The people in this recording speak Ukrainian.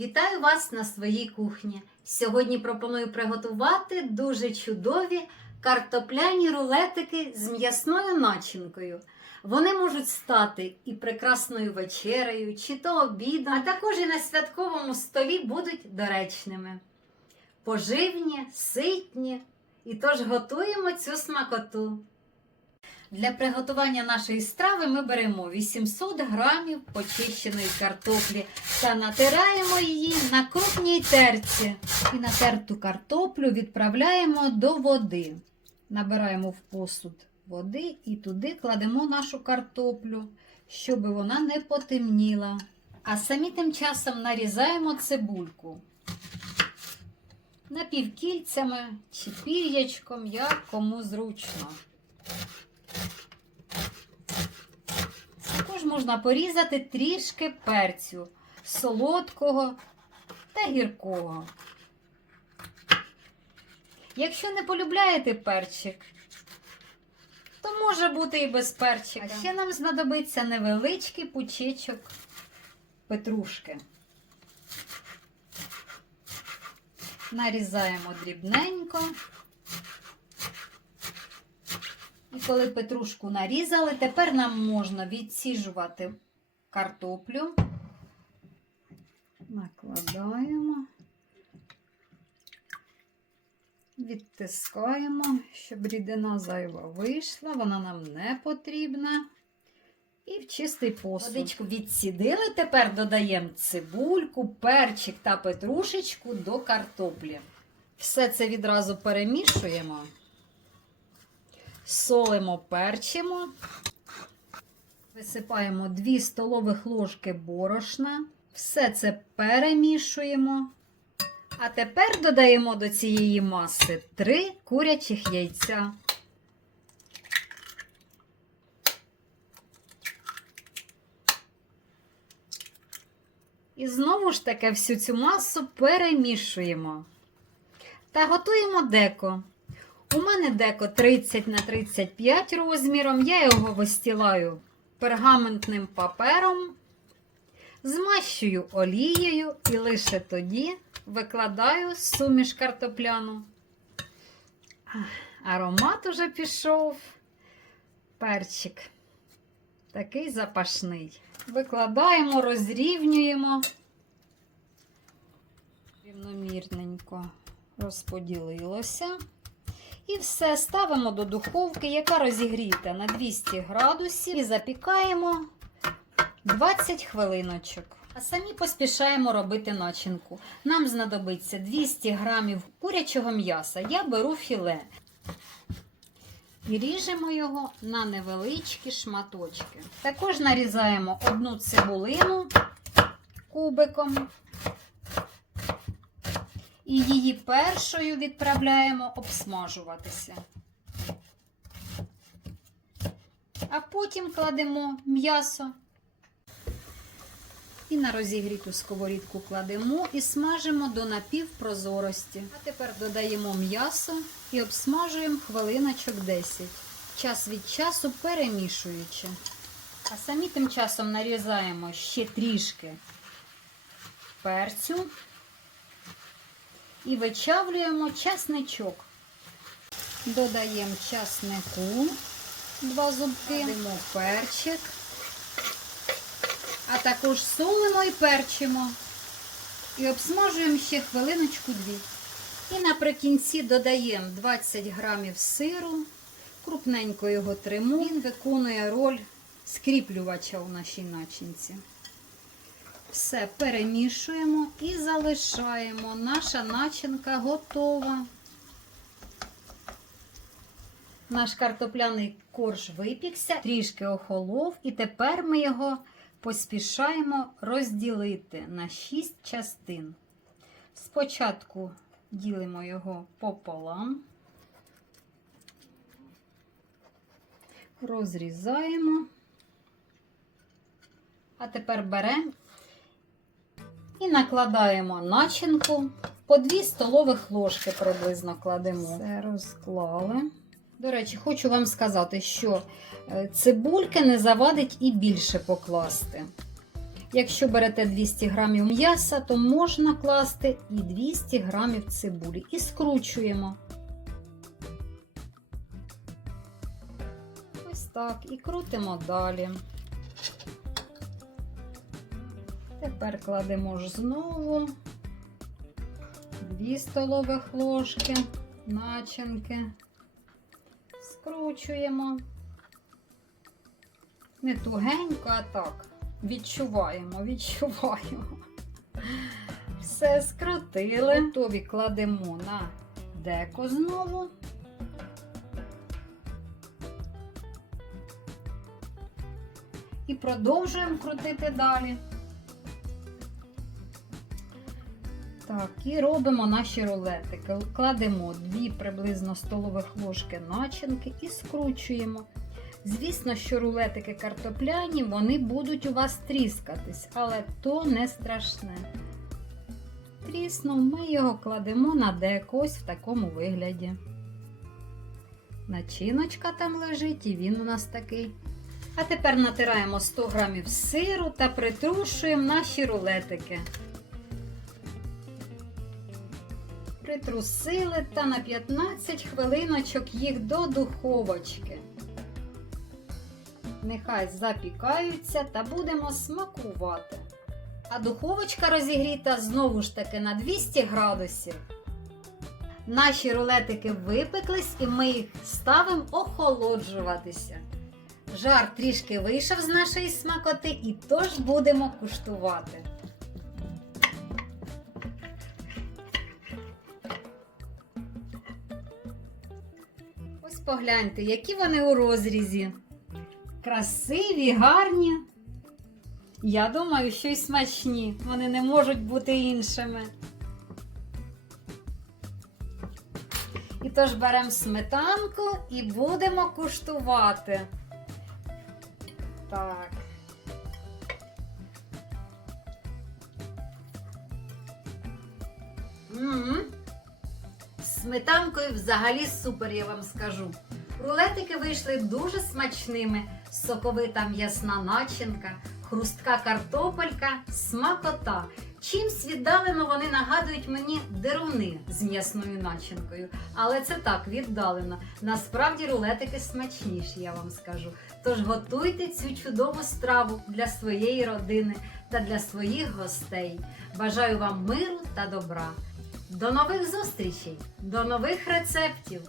Вітаю вас на своїй кухні. Сьогодні пропоную приготувати дуже чудові картопляні рулетики з м'ясною начинкою. Вони можуть стати і прекрасною вечерею, чи то обідом, а також і на святковому столі будуть доречними. Поживні, ситні. І тож готуємо цю смакоту. Для приготування нашої страви ми беремо 800 грамів почищеної картоплі та натираємо її на крупній терці. І натерту картоплю відправляємо до води. Набираємо в посуд води і туди кладемо нашу картоплю, щоб вона не потемніла. А самі тим часом нарізаємо цибульку напівкільцями чи пір'ячком, як кому зручно. Також можна порізати трішки перцю солодкого та гіркого. Якщо не полюбляєте перчик, то може бути і без перчика. А ще нам знадобиться невеличкий пучечок петрушки. Нарізаємо дрібненько. І коли петрушку нарізали, тепер нам можна відсіжувати картоплю. Накладаємо, відтискаємо, щоб рідина зайва вийшла, вона нам не потрібна. І в чистий посуд. Водичку відсідили, тепер додаємо цибульку, перчик та петрушечку до картоплі. Все це відразу перемішуємо солимо, перчимо, висипаємо 2 столових ложки борошна, все це перемішуємо. А тепер додаємо до цієї маси 3 курячих яйця. І знову ж таки всю цю масу перемішуємо. Та готуємо деко. У мене деко 30 на 35 розміром. Я його вистілаю пергаментним папером, змащую олією і лише тоді викладаю суміш картопляну. Аромат уже пішов. Перчик. Такий запашний. Викладаємо, розрівнюємо. Рівномірненько розподілилося. І все ставимо до духовки, яка розігріта на 200 градусів, і запікаємо 20 хвилиночок. А самі поспішаємо робити начинку. Нам знадобиться 200 грамів курячого м'яса. Я беру філе. І ріжемо його на невеличкі шматочки. Також нарізаємо одну цибулину кубиком. І її першою відправляємо обсмажуватися. А потім кладемо м'ясо. І на розігріту сковорідку кладемо і смажимо до напівпрозорості. А тепер додаємо м'ясо і обсмажуємо хвилиночок 10, час від часу перемішуючи. А самі тим часом нарізаємо ще трішки перцю і вичавлюємо часничок. Додаємо часнику, два зубки, додаємо перчик, а також солимо і перчимо. І обсмажуємо ще хвилиночку-дві. І наприкінці додаємо 20 грамів сиру, крупненько його тримо. Він виконує роль скріплювача у нашій начинці. Все перемішуємо і залишаємо. Наша начинка готова. Наш картопляний корж випікся, трішки охолов, і тепер ми його поспішаємо розділити на 6 частин. Спочатку ділимо його пополам, розрізаємо, а тепер беремо і накладаємо начинку по 2 столових ложки приблизно кладемо. Все розклали. До речі, хочу вам сказати, що е, цибульки не завадить і більше покласти. Якщо берете 200 грамів м'яса, то можна класти і 200 грамів цибулі. І скручуємо. Ось так. І крутимо далі. Тепер кладемо ж знову 2 столових ложки начинки. Скручуємо. Не тугенько, а так. Відчуваємо, відчуваємо. Все скрутили. Готові кладемо на деко знову. І продовжуємо крутити далі. Так, і робимо наші рулетики. Кладемо 2 приблизно столових ложки начинки і скручуємо. Звісно, що рулетики картопляні, вони будуть у вас тріскатись, але то не страшне. Тріснув, ми його кладемо на деко ось в такому вигляді. Начиночка там лежить, і він у нас такий. А тепер натираємо 100 грамів сиру та притрушуємо наші рулетики. Притрусили та на 15 хвилиночок їх до духовочки. Нехай запікаються та будемо смакувати. А духовочка розігріта знову ж таки на 200 градусів. Наші рулетики випеклись і ми їх ставимо охолоджуватися. Жар трішки вийшов з нашої смакоти і тож будемо куштувати. Погляньте, які вони у розрізі. Красиві, гарні. Я думаю, що й смачні. Вони не можуть бути іншими. І тож беремо сметанку і будемо куштувати. Так. М-м. З Сметанкою взагалі супер, я вам скажу. Рулетики вийшли дуже смачними, соковита м'ясна начинка, хрустка картопелька, смакота. Чимсь віддалено вони нагадують мені деруни з м'ясною начинкою. Але це так, віддалено. Насправді рулетики смачніші, я вам скажу. Тож готуйте цю чудову страву для своєї родини та для своїх гостей. Бажаю вам миру та добра. До нових зустрічей, до нових рецептів!